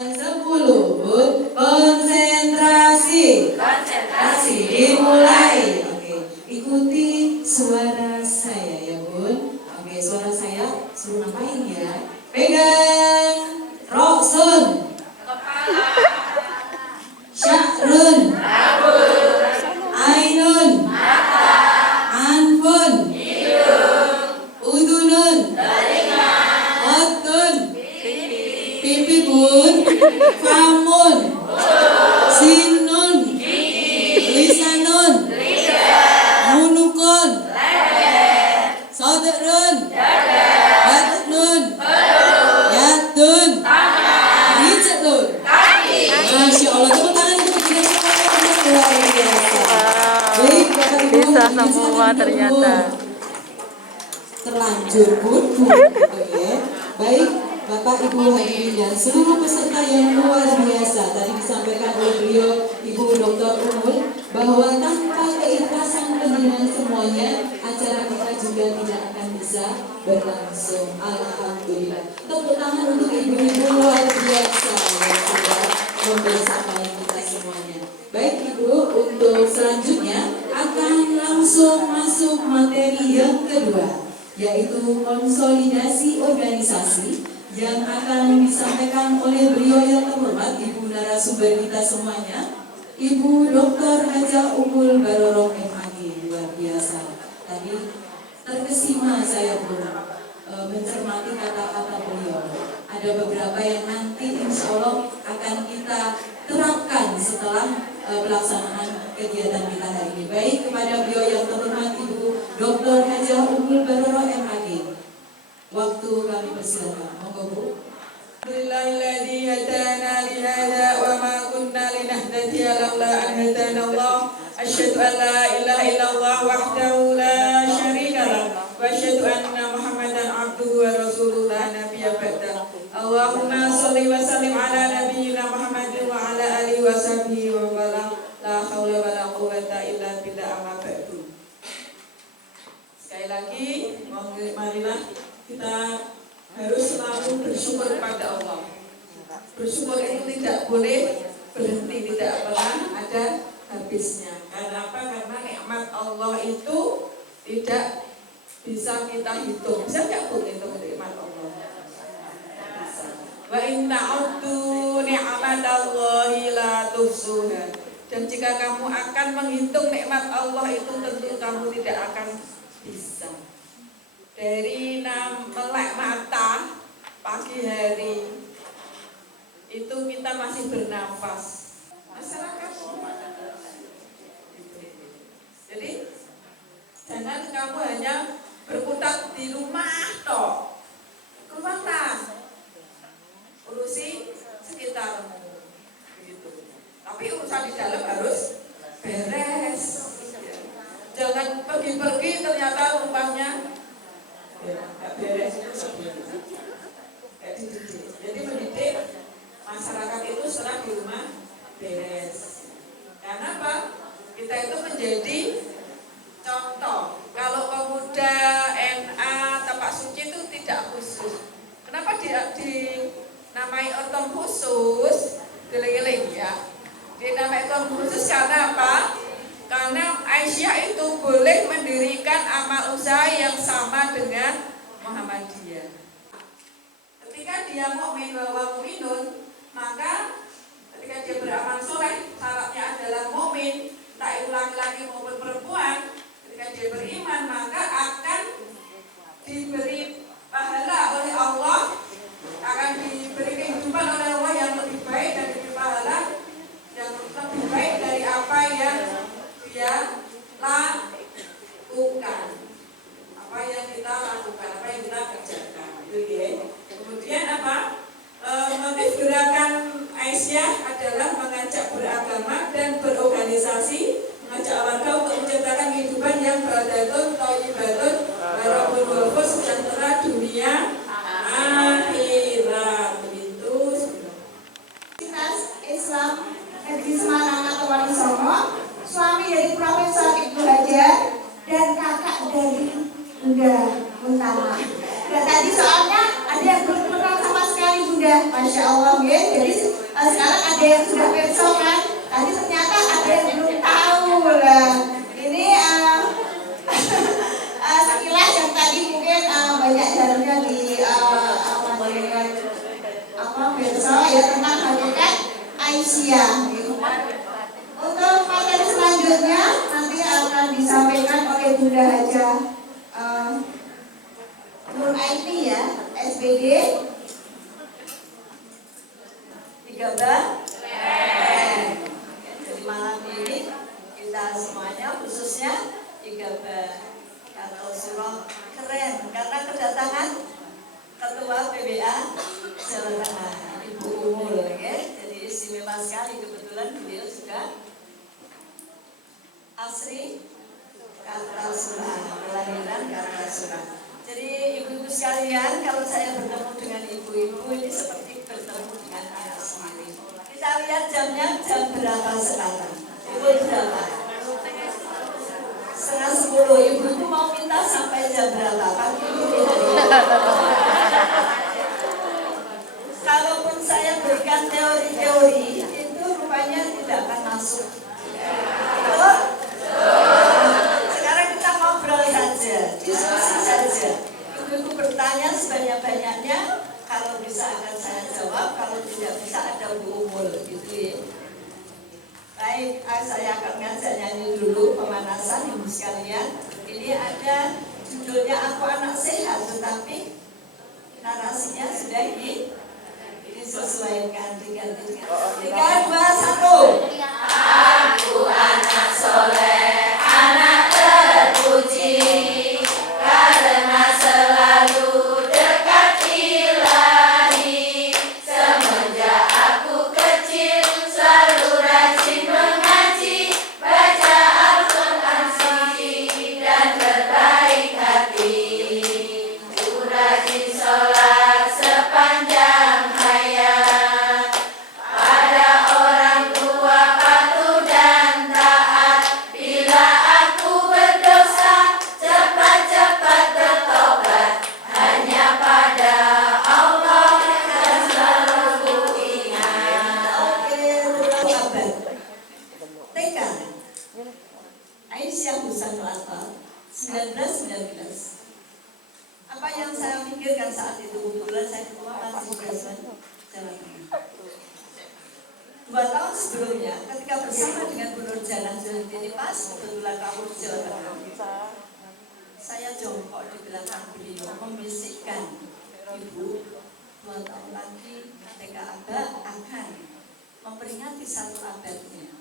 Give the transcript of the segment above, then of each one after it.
10 Bun, konsentrasi. Konsentrasi dimulai. Oke, ikuti suara saya ya Bun. Oke, suara saya suruh ngapain ya? Pegang Roksun, Syahrun, Ainun, Anfun, Udunun, Otun, Pipi Bun, Famun, Sinun, Lisanun, Munukun, Soderun, Batnun, Yatun, Rijatun. Masya Allah, tepuk tangan untuk kita semua luar biasa. Baik, Bapak Ibu, Bisa semua ternyata. Terlanjur Bun, oke. Baik, Bapak Ibu hadirin dan seluruh peserta yang luar biasa. Tadi disampaikan oleh beliau Ibu Dr. Umul bahwa tanpa keikhlasan pendidikan semuanya acara kita juga tidak akan bisa berlangsung. Alhamdulillah. Tepuk tangan untuk ibu-ibu luar biasa yang sudah membersamai kita semuanya. Baik Ibu, untuk selanjutnya akan langsung masuk materi yang kedua, yaitu konsolidasi organisasi yang akan disampaikan oleh beliau yang terhormat Ibu narasumber kita semuanya, Ibu Dr. Haja Ummul Baroroh MAG. Luar biasa. Tadi terkesima saya pun mencermati kata-kata beliau. Ada beberapa yang nanti insya Allah akan kita terapkan setelah pelaksanaan kegiatan kita hari ini. Baik, kepada beliau yang terhormat Ibu Dr. Haja Ummul Baroroh MAG. Waktu kami persilakan. Monggo Bu. Alhamdulillahilladzi hadana li hadza wa ma kunna linahtadiya laula an hadana Allah. Asyhadu an la ilaha illallah wahdahu la syarika lah wa asyhadu anna Muhammadan abduhu wa rasuluhu la nabiyya ba'da. Allahumma shalli wa sallim ala nabiyyina Muhammadin wa ala alihi wa sahbihi wa wala la haula wa la quwwata illa billah amma ba'du. Sekali lagi, marilah kita harus selalu bersyukur kepada Allah. Bersyukur itu tidak boleh berhenti, tidak pernah ada habisnya. Karena apa? Karena nikmat Allah itu tidak bisa kita hitung. Bisa nggak pun hitung nikmat Allah? Bisa. Wa in ta'uddu ni'matallahi la tuhsuha. Dan jika kamu akan menghitung nikmat Allah itu tentu kamu tidak akan bisa. Dari melek mata pagi hari itu kita masih bernafas. Masyarakat, jadi jangan kamu hanya berkutat di rumah toh, keluarlah, urusi sekitarmu, begitu. Tapi urusan di dalam harus beres. Jangan pergi-pergi ternyata rumahnya nggak beres. Jadi mendidik masyarakat itu setelah di rumah beres. Karena apa? Kita itu menjadi contoh. Kalau pemuda NA Tapak Suci itu tidak khusus. Kenapa dinamai otom khusus? Geling-geling ya. Dinamai otom khusus karena apa? Karena Aisyah itu boleh mendirikan amal usaha yang sama dengan Muhammadiyah. Ketika dia mukmin wa mu'minun, maka ketika dia beramal soleh, syaratnya adalah mukmin, tak itu laki-laki maupun perempuan. Ketika dia beriman, maka akan diberi pahala oleh Allah, akan diberi kehidupan oleh Allah yang lebih baik dan diberi pahala yang lebih baik dari apa yang dia lakukan, apa yang kita lakukan, apa yang kita kerjakan. Kemudian apa? Motif gerakan Aisyah adalah mengajak beragama dan berorganisasi, mengajak warga untuk menciptakan kehidupan yang baldatun, thayyibatun, warahun wafus, sejahtera dunia akhirat. Begitu. Islam Negeri Semarang atau Wali Songo, suami dari Profesor Ibnu Hajar dan kakak dari Bunda Muntama. Dan tadi soalnya ada yang belum kenal sama sekali Bunda sudah, masya Allah ya. Jadi sekarang ada yang sudah perso kan? Tadi ternyata ada yang belum tahu lah. Ini sekilas yang tadi mungkin banyak jalannya di perso ya tentang hakikat Aisyah. Gitu. Untuk materi selanjutnya nanti akan disampaikan oleh Bunda Hajah Nur Aini ya, SPD 13. Jadi malam ini kita semuanya khususnya 13 atau surah keren karena kedatangan Ketua PBA Jawa Tengah Ibu Umul ya. Jadi istimewa sekali, kebetulan beliau juga asri Kartasura, kelahiran Kartasura. Jadi ibu-ibu sekalian, kalau saya bertemu dengan ibu-ibu ini seperti bertemu dengan anak sendiri. Kita lihat jamnya, jam berapa sekarang? Pukul berapa? 9:30. Ibu-ibu mau minta sampai jam berapa? Pagi ini. Kalaupun saya berikan teori-teori, itu rupanya tidak akan masuk. Betul? Sekarang kita ngobrol saja, diskusi saja. Ibu-ibu bertanya sebanyak-banyaknya, kalau bisa akan saya jawab, kalau tidak bisa ada Bu Umul, gitu ya. Baik, saya akan ngajak nyanyi dulu pemanasan ibu sekalian. Ini ada judulnya Aku Anak Sehat, tetapi narasinya sudah disesuaikan. 3, 2, 1. Aku anak soleh, anak terpuji, karena selalu dekat Ilahi. Semenjak aku kecil, selalu rajin mengaji, baca Al-Quran suci dan berbaik hati. Ku rajin sholat sepanjang hayat, pada orang tua patuh dan taat. Bila aku berdosa, cepat-cepat bertobat, hanya pada Allah yang selalu ku ingat. Oke, sahabat. TK Aisyah Husanul Atfal 1919. Apa yang saya pikirkan saat itu, kebetulan saya ketua mahasiswa Jawa Tengah. 2 tahun sebelumnya, ketika bersama dengan Bu Nur Janah ini pas kebetulan kamu di Jawa Tengah, saya jongkok di belakang beliau membisikkan, Ibu, 2 tahun lagi TK Aba akan memperingati 1 abadnya.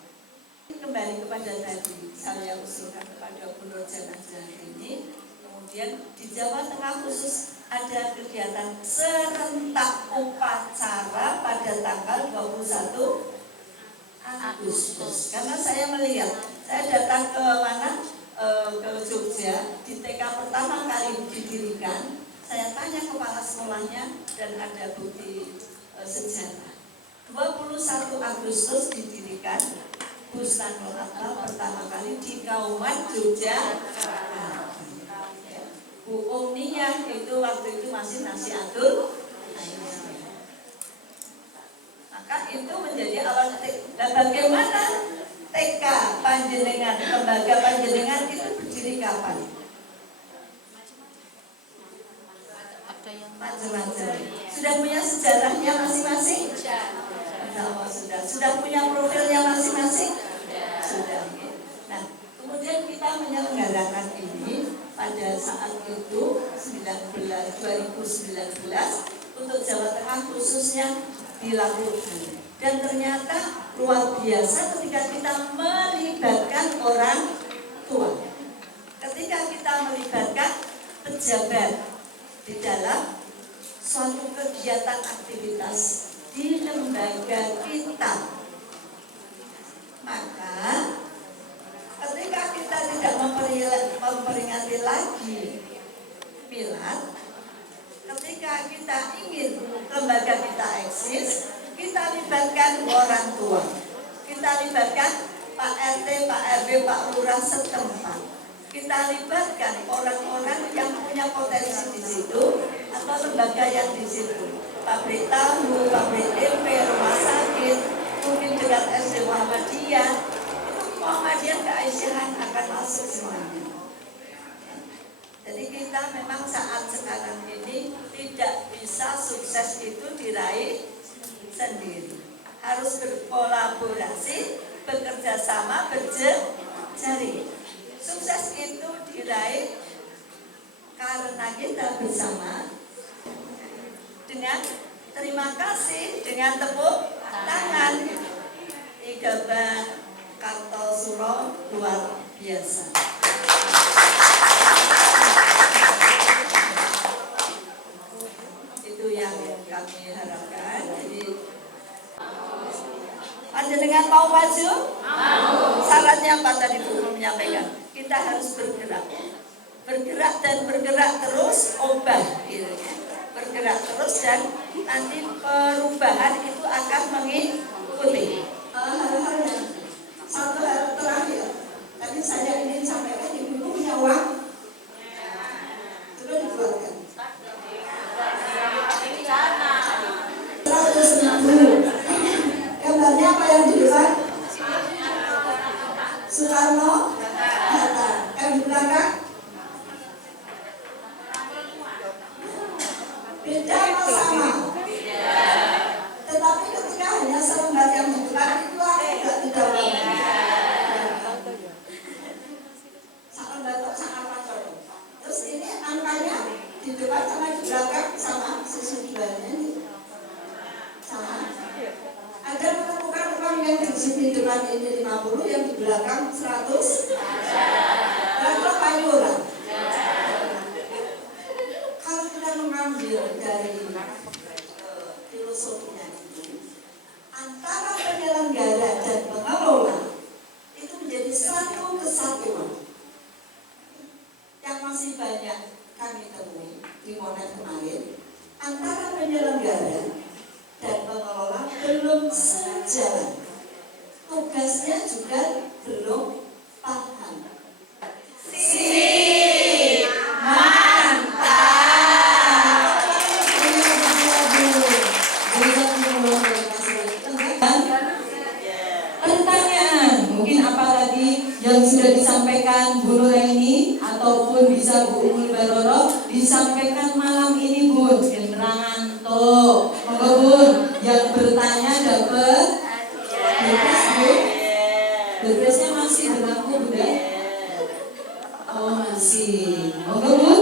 Kembali kepada tadi, saya usulkan kepada Bu Nur Janah ini. Kemudian di Jawa Tengah khusus ada kegiatan serentak upacara pada tanggal 21 Agustus. Karena saya melihat, saya datang ke mana? Ke Jogja, di TK pertama kali didirikan. Saya tanya kepala sekolahnya dan ada bukti sejarah. 21 Agustus didirikan Bustanul Atfal pertama kali di Kauman Jogja. Bu Umniyah itu waktu itu masih Nasihatul. Maka itu menjadi awal TK. Dan bagaimana TK panjenengan, lembaga panjenengan itu berdiri kapan? Macam-macam. Sudah punya sejarahnya masing-masing? Sudah punya profilnya masing-masing? Sudah. Nah, kemudian kita menyelenggarakan ini pada saat itu 2019 untuk Jawa Tengah khususnya dilakukan. Dan ternyata luar biasa ketika kita melibatkan orang tua. Ketika kita melibatkan pejabat di dalam suatu kegiatan aktivitas di lembaga kita, maka ketika kita tidak memperingati lagi milad, ketika kita ingin lembaga kita eksis, kita libatkan orang tua, kita libatkan Pak RT, Pak RW, Pak Lurah setempat, kita libatkan orang-orang yang punya potensi di situ atau lembaga yang di situ. pabrik tahu, pabrik tempe, rumah sakit, mungkin dekat SD Muhammadiyah, itu Muhammadiyah keaisyaan akan masuk semuanya. Jadi kita memang saat sekarang ini tidak bisa sukses itu diraih sendiri. Harus berkolaborasi, bekerja sama, berjejaring. Sukses itu diraih karena kita bersama dengan terima kasih, dengan tepuk tangan. Igabah Kartosuro luar biasa. Itu yang kami harapkan. Jadi panjenengan mau maju? Mau. Syaratnya apa tadi Bu menyampaikan? Kita harus bergerak. Bergerak dan bergerak terus, ubah gitu ya. Bergerak terus dan nanti perubahan itu akan mengikuti. Hal-hal yang satu hal terakhir. Tadi saya ingin sampaikan ibu punya uang. Sudah dikeluarkan. 160. Gambarnya apa yang di depan? Soekarno Hatta. Yang di belakang? Beda atau sama? Tetapi ketika hanya selembar yang di depan itu aku tidak warna. Selembar atau sama apa? Terus ini angkanya di depan sama di belakang sama, sisi dua-duanya sama. Ada menemukan uang yang di sini depan ini 50, yang di belakang 100. Lalu payuran. Kalau kita mengambil dari filosofinya itu, antara penyelenggara dan pengelola itu menjadi satu kesatuan yang masih banyak kami temui di Monet kemarin. Antara penyelenggara dan pengelola belum sejalan, tugasnya juga belum paham. Pertanyaan, mungkin apa tadi yang sudah disampaikan Bu Nuraini ataupun bisa Bu Umul Baroro disampaikan malam ini Bun, penerangan tuh, monggo Bun, yang bertanya dapat berkas Bu, berkasnya masih berlaku Bunda? Oh masih, monggo Bun.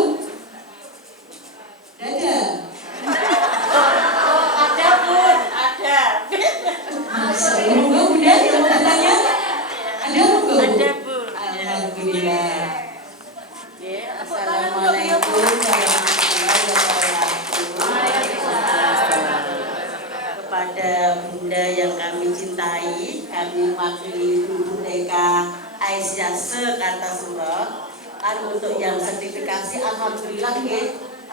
Dadah. Monggo Bunda yang mau bertanya? Ada monggo? Ada Bu. Alhamdulillah. Assalamualaikum warahmatullahi wabarakatuh. Kepada Bunda yang kami cintai, kami mewakili Ibu Deka Aisyah Kartosuro. Kan untuk yang sertifikasi, alhamdulillah ya.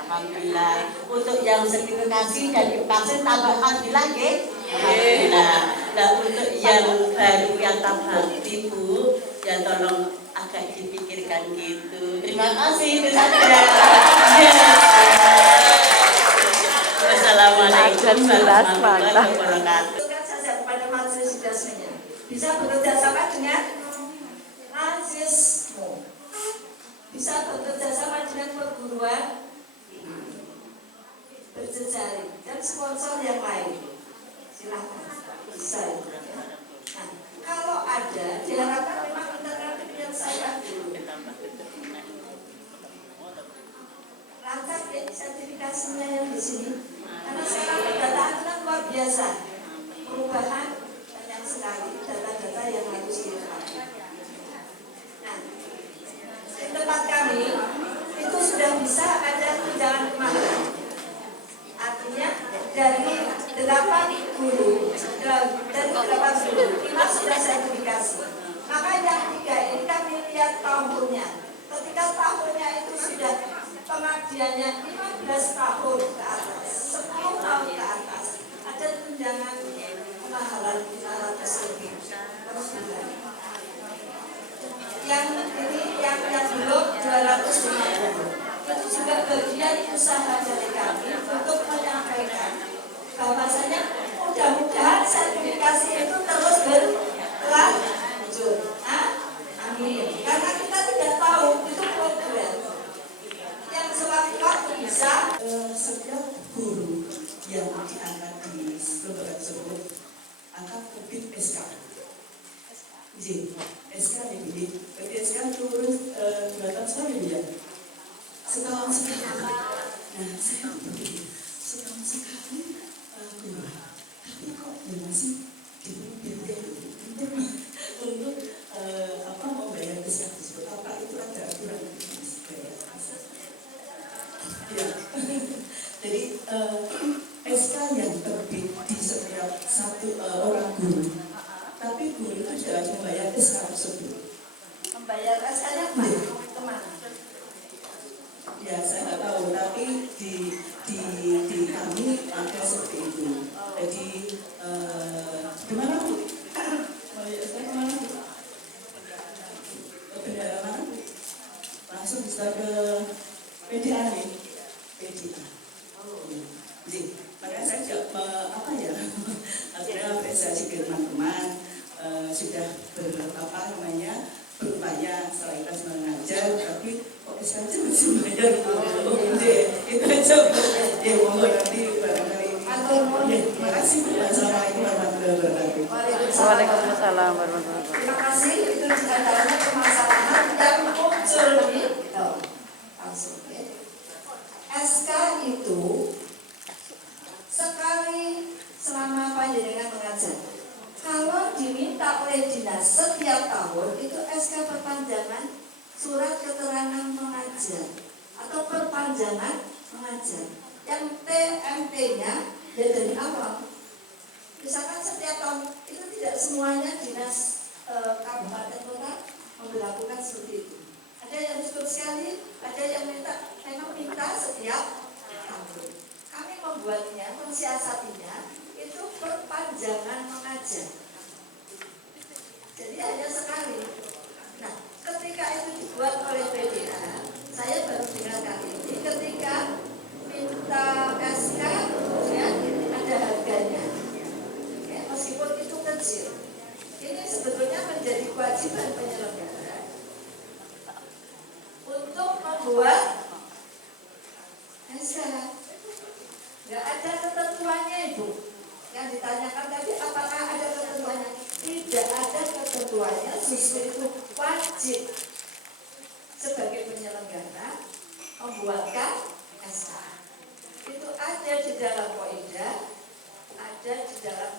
Alhamdulillah. Untuk yang sertifikasi dan divaksin tambah alhamdulillah ya. Alhamdulillah. Nah untuk yang baru yang tambah Ibu, ya tolong agak dipikirkan gitu. Terima kasih itu saja. Assalamualaikum warahmatullahi wabarakatuh. Tugas saja kepada majelis dasarnya. Bisa bekerja sama dengan majelismu. Bisa bekerja sama dengan perguruan berjejaring dan sponsor yang lain. Silakan. Bisa. Nah, kalau ada diharapkan memang alternatif yang saya dulu. Lancar ya sertifikasinya yang di sini. Karena sekarang pendataan kan luar biasa. Perubahan banyak sekali data-data yang harus dilengkapi. Nah, di tempat kami itu sudah bisa ada tunjangan kemahiran. Artinya dari 8 guru, dari 8 guru, 5 sudah sertifikasi. Maka yang 3 ini kami lihat tahunnya. Ketika tahunnya itu sudah pengabdiannya 15 tahun ke atas, 10 tahun ke atas, ada tunjangan kemahalan 500 lebih per bulan. Yang ini yang belum 250. Itu juga bagian usaha dari kami untuk menyampaikan setahun sekali. Nah, saya berpikir setahun sekali guru, tapi kok ya masih dibiarkan untuk membayar SK tersebut. Apa itu ada aturan bayar SK? Ya, jadi SK yang terbit di setiap satu orang guru, tapi guru itu sudah membayar SK tersebut. Membayar SK-nya kemana? Ya saya nggak tahu, tapi di kami ada seperti itu. Jadi gimana Bu? Membayar SK kemana Bu? Ke bendara mana Bu? Langsung bisa ke PDA nih. PDA. Oh, jadi makanya saya juga akhirnya apresiasi ke teman-teman sudah berupaya setelah ikhlas mengajar, tapi kok saja masih bayar itu aja ya mohon nanti barangkali ini. Terima kasih Bu. Assalamualaikum warahmatullahi wabarakatuh. Waalaikumsalam warahmatullahi wabarakatuh. Terima kasih. Itu diantaranya permasalahan yang muncul di langsung ya. SK itu sekali selama panjenengan mengajar. Kalau diminta oleh dinas setiap tahun itu SK perpanjangan surat keterangan mengajar atau perpanjangan mengajar. Yang TMP-nya ya dari awal. Misalkan setiap tahun itu tidak semuanya dinas kabupaten kota memberlakukan seperti itu. Ada yang disebut sekali, ada yang memang minta setiap tahun. Kami membuatnya, mensiasatinya itu perpanjangan mengajar. Jadi hanya sekali. Nah, ketika itu dibuat oleh PDA, saya baru dengar kali ini ketika minta SK ya ada harganya. Ya, meskipun itu kecil. Ini sebetulnya menjadi kewajiban penyelenggara untuk membuat SK. Nggak ada ketentuannya Ibu. Yang ditanyakan tadi apakah ada ketentuannya? Tidak ada ketentuannya, justru itu wajib sebagai penyelenggara membuatkan SK. Itu ada di dalam Koida, ada di dalam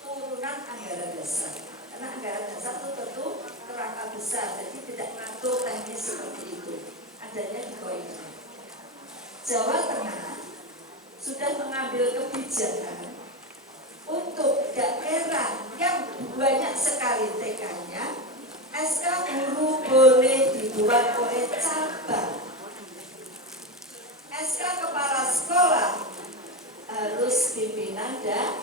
turunan anggaran dasar. Karena anggaran dasar itu tentu kerangka besar, jadi tidak mengatur teknis seperti itu. Adanya di Koida. Jawa Tengah sudah mengambil kebijakan untuk daerah yang banyak sekali TK-nya, SK guru boleh dibuat oleh cabang. SK kepala sekolah harus pimpinan daerah.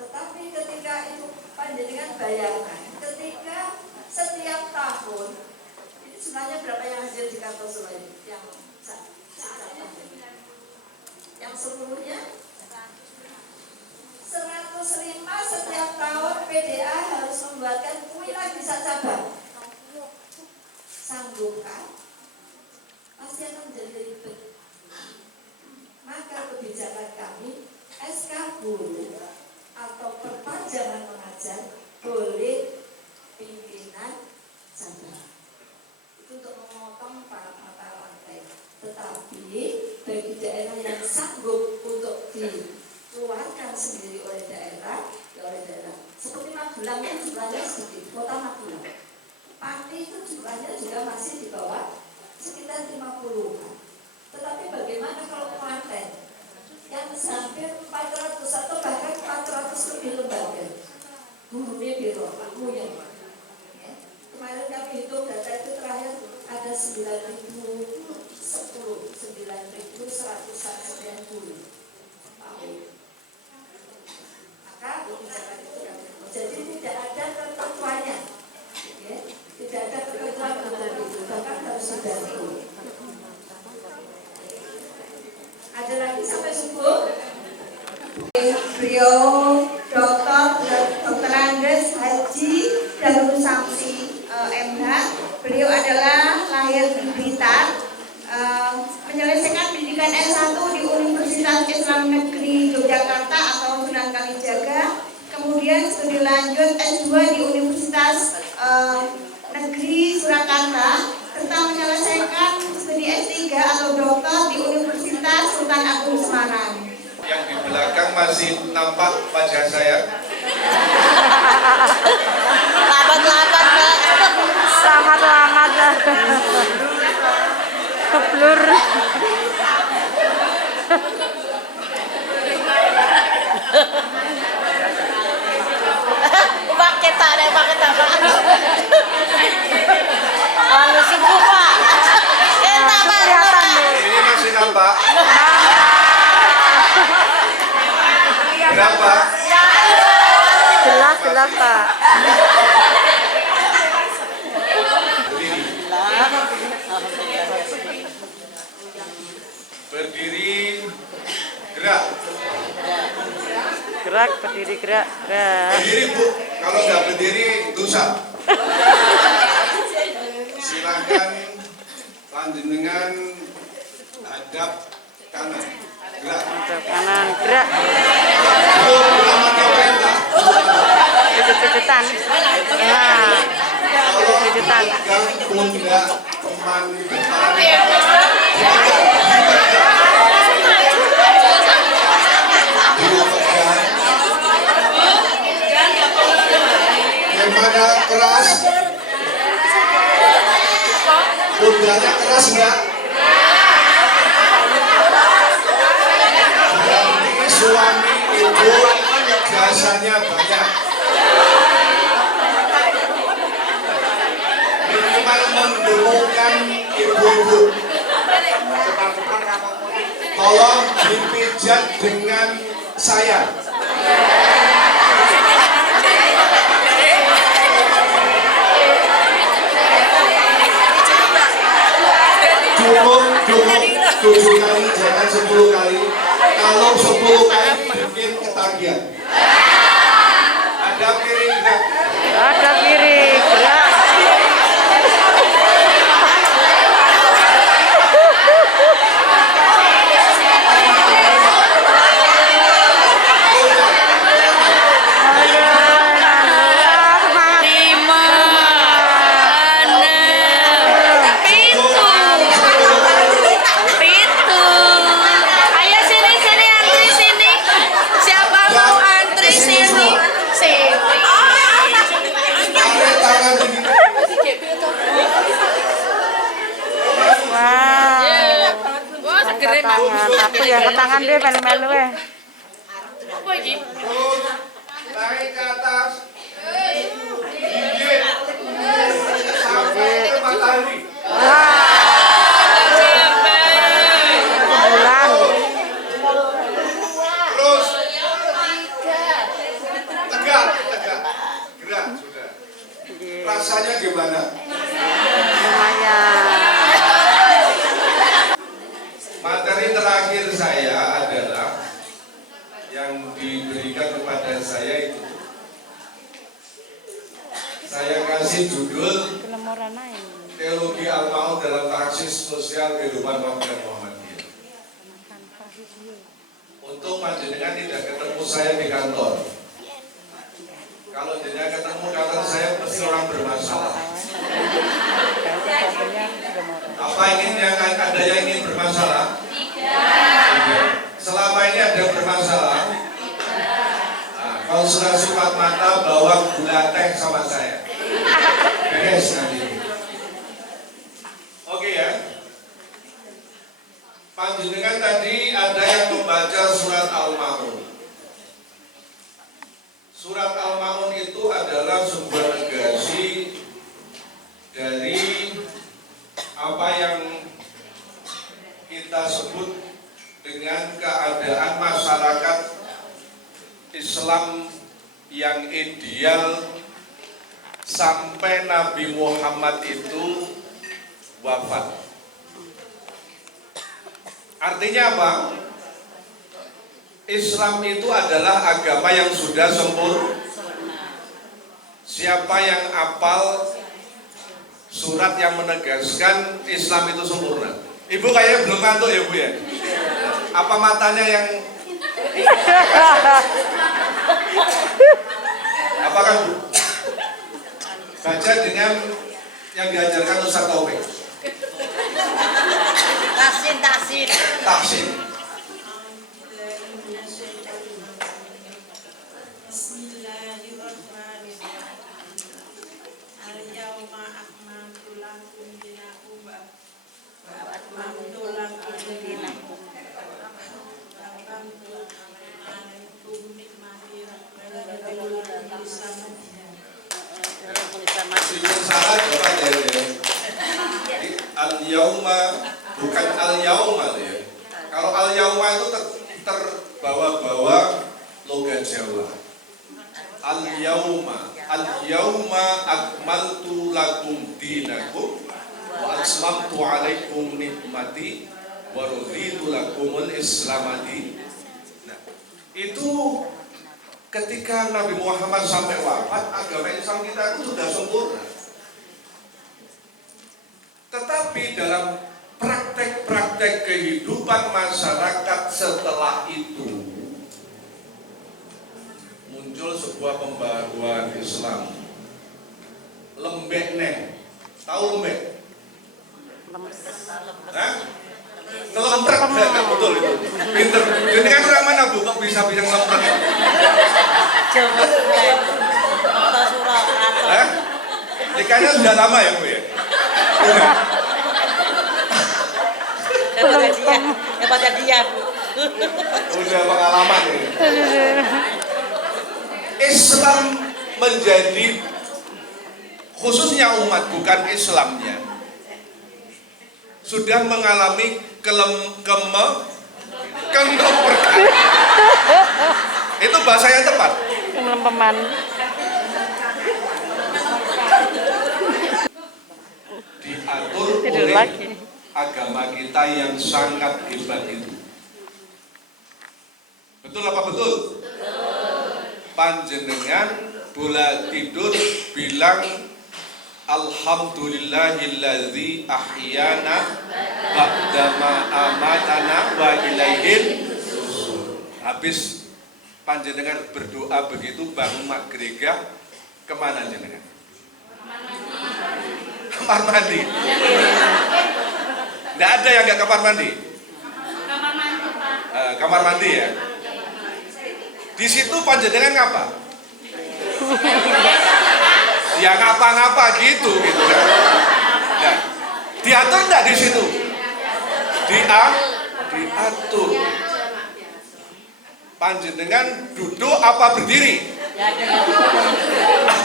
Tetapi ketika itu panjenengan bayangkan, ketika setiap tahun ini sebenarnya berapa yang hadir di kantor selain yang seluruhnya 105 setiap tahun PDA harus membuatkan kuilah bisa cabang. Sanggupkan? Pasti akan menjadi ribet. Maka kebijakan kami SK guru atau perpanjangan mengajar boleh pimpinan cabang. Itu untuk memotong mata rantai. Tetapi bagi daerah yang sanggup untuk dikeluarkan sendiri oleh daerah, ya oleh daerah. Seperti Magelang itu jumlahnya sedikit, kota Magelang. Pati itu jumlahnya juga masih di bawah sekitar 50-an. Tetapi bagaimana kalau Klaten yang hampir 400 atau bahkan 400 lebih lembaga? Gurunya biro, akunya. Ya. Kemarin kami hitung data itu terakhir ada 9.190 guru. Maka kebijakan itu jadi tidak ada ketentuannya, ya? Tidak ada ketentuan untuk itu, bahkan harus dibantu. Ada lagi sampai subuh. Beliau Dr. Andes Haji Darul Samsi MH. Beliau adalah lahir di Blitar, menyelesaikan pendidikan S1 di Universitas Islam Negeri Yogyakarta atau Sunan Kalijaga. Kemudian studi lanjut S2 di Universitas Negeri Surakarta serta menyelesaikan Universitas Sultan Agung Semarang. Yang di belakang masih nampak wajah saya. Labat-labat, Mbak. Selamat. Keblur. Pakai tak. Lalu sungguh, Pak. Kita, Pak. Kelihatan deh. Ini masih nampak. Berapa? Jelas Pak. Berdiri, gerak. Gerak, berdiri, gerak. Berdiri Bu, kalau nggak berdiri dosa. Silakan panjenengan hadap kanan, gerak. Untuk kanan, gerak. Belum pakai perintah. Pijit-pijitan. Nah, pijit-pijitan. Pegang pundak teman depan. Gimana keras? Pundaknya keras enggak? Berarti suami ibu jasanya banyak. Minimal mendukungkan ibu-ibu. Tolong dipijat dengan saya. Cukup 7 kali, jangan 10 kali. Kalau 10 kali bikin ketagihan. Ada kiri gerak. Ada kiri, gerak. Tangan, aku yang ke tangan deh melu-melu Naik ke atas. Gigit. Sampai ke matahari. bulan. Terus. Tegak. Gerak sudah. Rasanya gimana? Lumayan. Materi terakhir saya adalah yang diberikan kepada saya itu. Saya kasih judul Teologi Al-Maun dalam Praksis Sosial Kehidupan Warga Muhammadiyah. Untuk panjenengan tidak ketemu saya di kantor. Kalau jenengan ketemu kantor saya pasti orang bermasalah. Apa ada yang ingin bermasalah? Tidak. Selama ini ada bermasalah. Nah, konsultasi empat mata bawa gula teh sama saya. Beres nanti. Oke ya. Panjenengan tadi ada yang membaca surat Al-Maun. Surat Al-Maun itu adalah sebuah negasi dari apa yang kita sebut dengan keadaan masyarakat Islam yang ideal sampai Nabi Muhammad itu wafat. Artinya apa? Islam itu adalah agama yang sudah sempurna. Siapa yang apal surat yang menegaskan Islam itu sempurna? Ibu kayaknya belum ngantuk ya Bu ya? Apa matanya yang apakah Bu? Baca dengan yang diajarkan Ustaz Taufik. Taksin. Taksin. yauma, bukan al yauma ya. Kalau al yauma itu terbawa-bawa logat Jawa. Al yauma akmaltu lakum dinakum wa atmamtu alaikum nikmati wa raditu lakumul islamati. Nah, itu ketika Nabi Muhammad sampai wafat, agama Islam kita itu sudah sempurna. Tetapi dalam praktek-praktek kehidupan masyarakat setelah itu muncul sebuah pembaruan Islam. Lembek neh, tahu lembek? Hah? Ngelempret, nggak betul itu. Pinter. Jadi kan orang mana bu? Kok bisa ngelempret? Jawa Suren, atau Surakarta. Hah? Nikahnya sudah lama ya bu ya? Udah. Daripada dia, Bu. Udah pengalaman ini. Islam menjadi khususnya umat bukan Islamnya sudah mengalami kelemperkan. Itu bahasa yang tepat. Kemelempeman. Diatur Tidur oleh lagi. agama kita yang sangat hebat itu. Betul apa betul? Panjenengan bola tidur bilang alhamdulillahilladzi ahyana ba'dama amatana wa ilaihil nusyur. Habis panjenengan berdoa begitu bangun maghrib kemana jenengan? Kamar mandi. Tidak ada yang nggak kamar mandi. Kamar mandi, Pak. Kamar mandi ya. Di situ panjenengan ngapa? Ya ngapa-ngapa gitu kan. Ya. Diatur enggak di situ? Diatur. Panjenengan duduk apa berdiri? Ada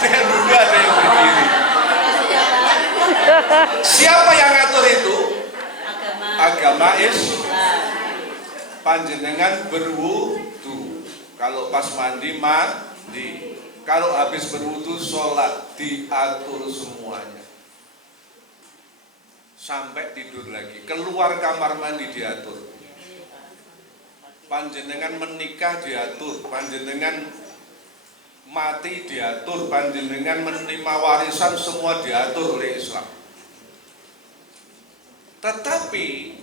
yang duduk, ada yang berdiri. Siapa yang ngatur itu? Agama Islam. Panjenengan berwudu. Kalau pas mandi, kalau habis berwudu sholat, diatur semuanya. Sampai tidur lagi, keluar kamar mandi diatur. Panjenengan menikah diatur, panjenengan mati diatur, panjenengan menerima warisan semua diatur oleh Islam. Tetapi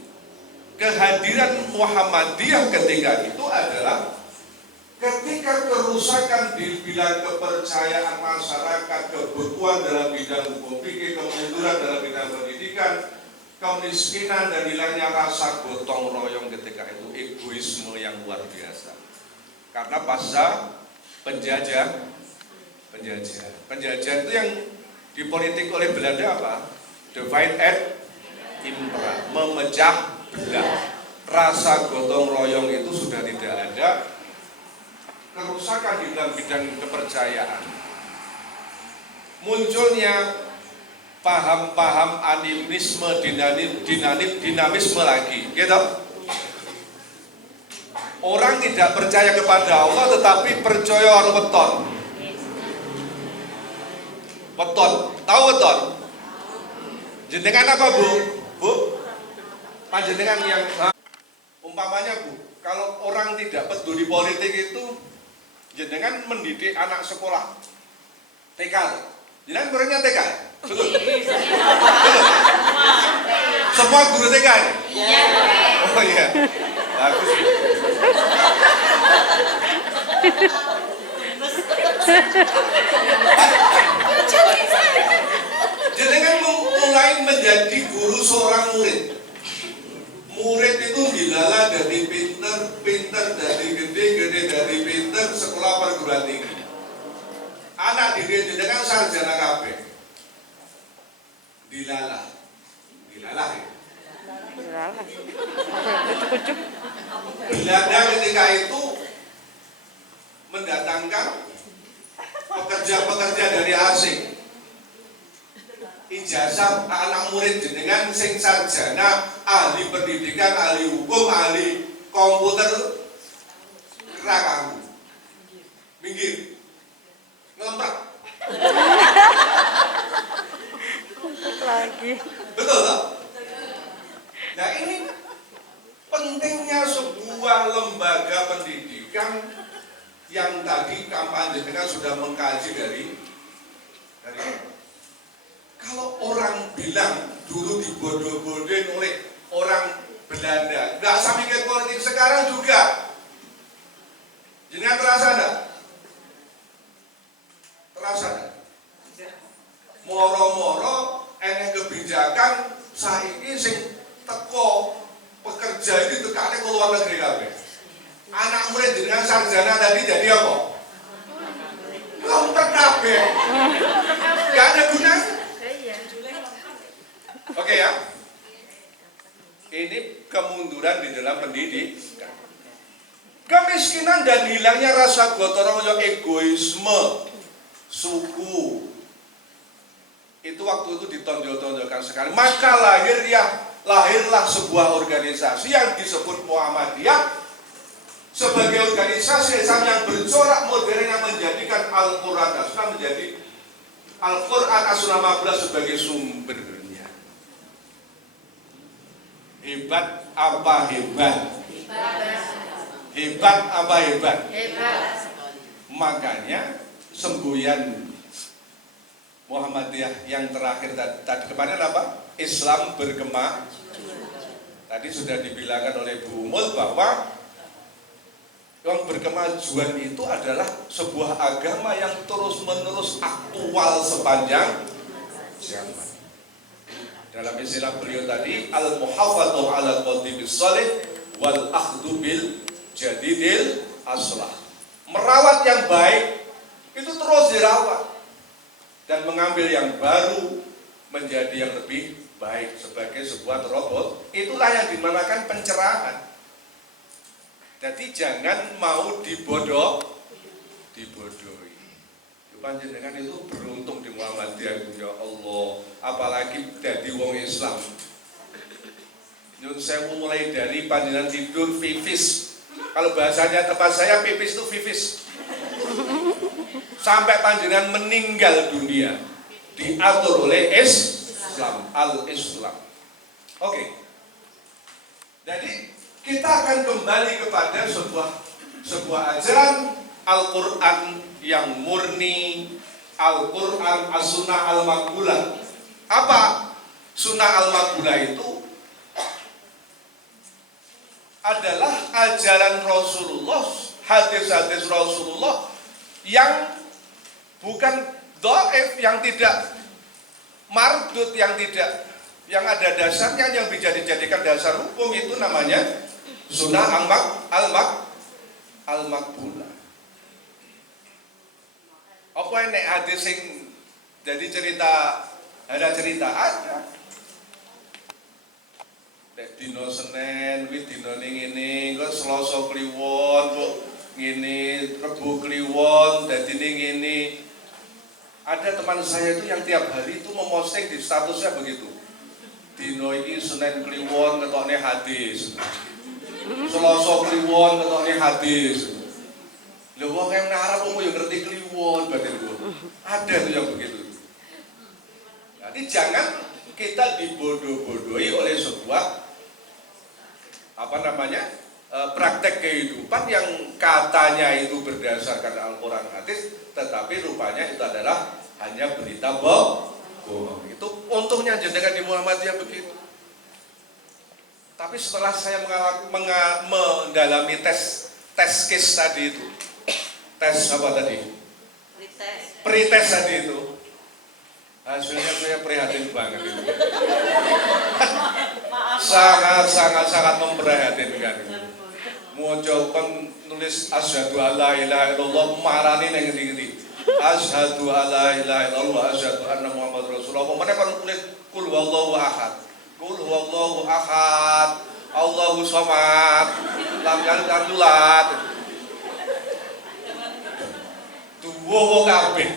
kehadiran Muhammadiyah ketika itu adalah ketika kerusakan di bidang kepercayaan masyarakat, kebekuan dalam bidang hukum fikih, kemunduran dalam bidang pendidikan, kemiskinan dan hilangnya rasa gotong royong ketika itu, egoisme yang luar biasa. Karena pasca penjajah itu yang dipolitik oleh Belanda apa? Divide and impera, memecah belah. Rasa gotong royong itu sudah tidak ada. Kerusakan di dalam bidang kepercayaan, munculnya paham-paham animisme, dinamisme lagi, gitu. Orang tidak percaya kepada Allah, tetapi percaya orang weton. Weton, tahu weton? Jenengan apa bu? Bu? Panjenengan yang umpamanya bu, kalau orang tidak peduli politik itu, jenengan mendidik anak sekolah TK, jenengan gurunya TK, betul? Betul? Semua guru TK? Iya. Oh iya, bagus. Jenengan mulai menjadi guru seorang murid. Murid itu dilala dari pinter dari gede dari pinter, sekolah perguruan tinggi. Anak didik jenengan sarjana kabeh. Dilala ya. Kucuk-kucuk. Belanda ketika itu mendatangkan pekerja-pekerja dari asing, ijazah anak murid jenengan sing sarjana, ahli pendidikan, ahli hukum, ahli komputer, rakang minggir ngelemprak lagi. betul tak? Nah ini pentingnya sebuah lembaga pendidikan yang tadi kampanye dengan sudah mengkaji dari kalau orang bilang dulu dibodoh-bodohin oleh orang Belanda, nggak usah mikir politik, sekarang juga. Jangan terasa enggak? Terasa enggak? Moro-moro enek kebijakan saiki sing teko pekerja ini tekane ke luar negeri kabeh. Anak murid dengan sarjana tadi jadi apa? Ngompet kabeh. Gak ada gunanya. Oke ya. Ini kemunduran di dalam pendidikan. Kemiskinan dan hilangnya rasa gotong royong, egoisme, suku. Itu waktu itu ditonjol-tonjolkan sekali. Maka lahirlah sebuah organisasi yang disebut Muhammadiyah sebagai organisasi Islam yang bercorak modern yang menjadikan Al-Quran As-Sunnah menjadi Al-Quran As-Sunnah sebagai sumbernya. Hebat apa hebat? Hebat apa hebat? Makanya semboyan Muhammadiyah yang terakhir tadi kemarin apa? Islam berkembang. Tadi sudah dibilangkan oleh Bu Umul bahwa yang berkemajuan itu adalah sebuah agama yang terus-menerus aktual sepanjang zaman. Dalam istilah beliau tadi, al-muhafadzatu ala qadhimis shalih wal akhdhu bil jadidil aslah. Merawat yang baik itu terus dirawat dan mengambil yang baru menjadi yang lebih baik sebagai sebuah terobosan. Itulah yang dinamakan pencerahan. Jadi jangan mau dibodohi. Panjenengan itu beruntung di Muhammadiyah, ya Allah. Apalagi dari wong Islam. Nyun sewu mulai dari panjenengan tidur pipis. Kalau bahasanya tempat saya pipis itu pipis. Sampai panjenengan meninggal dunia diatur oleh Islam, al-Islam. Oke. Jadi kita akan kembali kepada sebuah ajaran Al-Quran yang murni, Al-Quran As-Sunnah Al-Maqbulah. Apa Sunnah Al-Maqbulah itu? Adalah ajaran Rasulullah, hadis-hadis Rasulullah yang bukan dhaif, yang tidak mardud, yang ada dasarnya, yang bisa dijadikan dasar hukum. Itu namanya Sunnah Al-Maqbulah. Apa nek hadis sing jadi cerita, ada ada. Nek dino Senin, kuwi dino ning ngene, kok Selasa kliwon, kok ngene, Rebo kliwon, dadi ning ngene. Ada teman saya itu yang tiap hari itu memposting di statusnya begitu. Dino iki Senin kliwon ketokne hadis. Selasa kliwon ketokne hadis. Lho wong yang Arab wong yo ngerti kliwon batin gua. Ada tuh yang begitu. Jadi jangan kita dibodoh-bodohi oleh sebuah praktek kehidupan yang katanya itu berdasarkan Al-Quran hadis, tetapi rupanya itu adalah hanya berita bohong. Itu untungnya jenengan di Muhammadiyah begitu. Tapi setelah saya mendalami tes case tadi itu, tes apa tadi? Pretest tadi itu, hasilnya saya prihatin banget itu. sangat memprihatinkan. Mau coba nulis asyhadu alla ilaha illallah marani nang ngendi-ngendi. Asyhadu alla ilaha illallah asyhadu anna muhammadar rasulullah. Mana kan tulis kul huwallahu ahad. Kul huwallahu ahad. Allahu samad. Lam yalid walam yulad. Tuwo kabeh.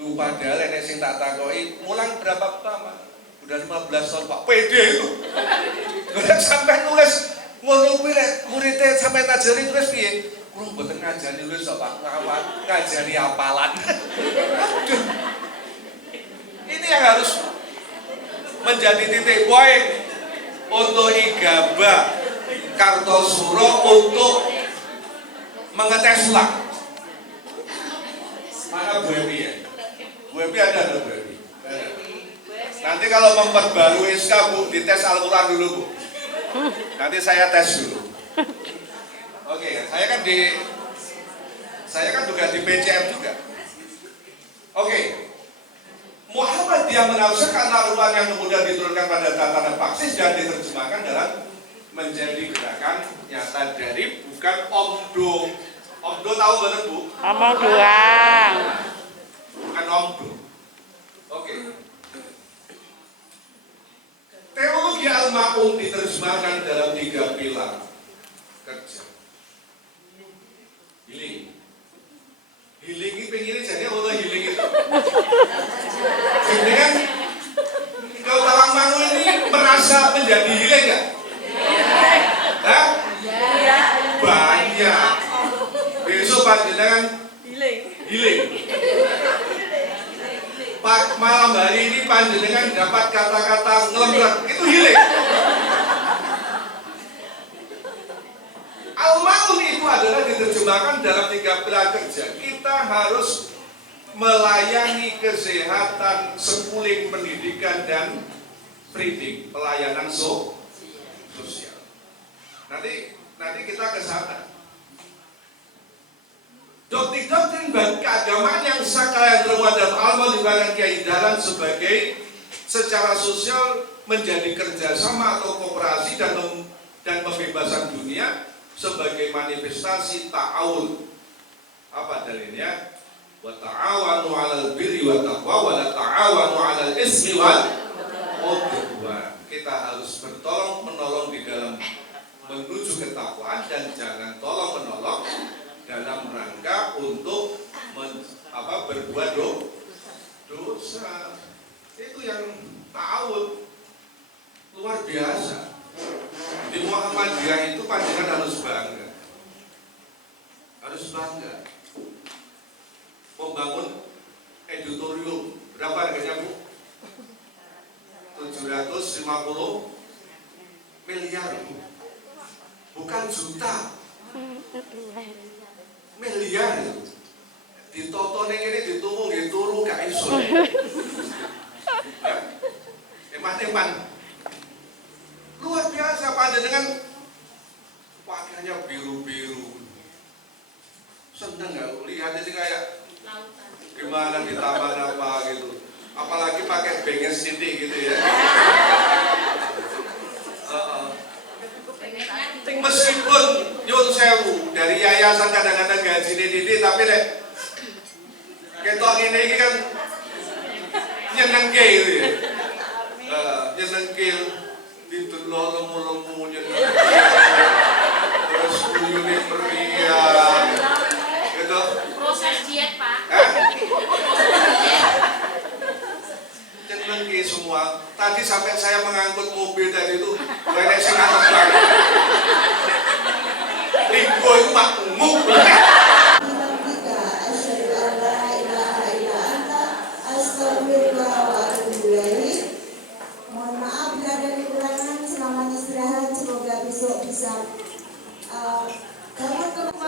Tuh padahal enek sing tak takoki, mulang berapa pertama? Udah 15 tahun Pak, pede itu. Nek sampai nulis ngono kuwi rek muridé sampai tajari tulis piye? Kula mboten ngajari nulis kok Pak, ngajari hafalan. Ini yang harus menjadi titik poin untuk Igaba Kartosuro untuk mengetes ulang. Mana Bu Epi ya? Bu Epi ada Bu Epi? Nanti kalau memperbarui SK Bu, dites Al-Quran dulu Bu. Nanti saya tes dulu. Oke, saya kan juga di PCM juga. Oke. Muhammadiyah menafsirkan Al-Quran yang kemudian diturunkan pada tatanan praksis dan diterjemahkan dalam menjadi gerakan nyata dari bukan omdo. Omdo tahu betul Bu? Omong doang. Bukan omdo. Oke. Teologi al-ma'um diterjemahkan dalam 3 pilar kerja. Healing. Healing ini pengennya jadi Allah healing itu. Jadi kan kalau Tawang Mangu ini merasa menjadi healing nggak? Hah? Banyak. Besok panjenengan healing. Pak malam hari ini panjenengan dapat kata-kata ngelembrak, itu healing. Al-Ma'un itu adalah diterjemahkan dalam 3 pilar kerja. Kita harus melayani kesehatan, sekuling pendidikan dan breeding, pelayanan sosial. Nanti kita ke sana. Doktrin keagamaan yang sakral yang termuat dalam Al-Quran digunakan Kiai Dahlan sebagai secara sosial menjadi kerjasama atau kooperasi dan pembebasan dunia sebagai manifestasi ta'awun. Apa dalilnya? Wa ta'awanu 'alal birri wa taqwa wa la ta'awanu 'alal ismi wal udwan. Kita harus bertolong menolong di dalam menuju ketakwaan dan jangan tolong menolong dalam rangka untuk berbuat dosa. Itu yang ta'awun luar biasa. Di Muhammadiyah itu panjenengan harus bangga. Harus bangga. Membangun editorium. Berapa harganya Bu? 750 miliar. Bukan juta. Miliar itu. Ditoto ning kene ditunggu nggih turu gak iso. Eman luar biasa panjenengan pakaiannya biru-biru. Seneng gak lihat ini kayak gimana di taman apa gitu. Apalagi pakai benges sidik gitu ya. Meskipun nyun sewu dari yayasan kadang-kadang gaji didi tapi nek ketok ini kan nyenengke gitu ya. Nyenengke didelok lemu-lemu nyenengke. Terus kuyune meriah. Gitu. Proses diet, Pak. Nyenengke semua. Tadi sampai saya mengangkut mobil tadi itu banyak sing ngantuk banget. Linggo itu makmum. Mohon maaf bila ada kekurangan, selamat istirahat, semoga besok bisa dapat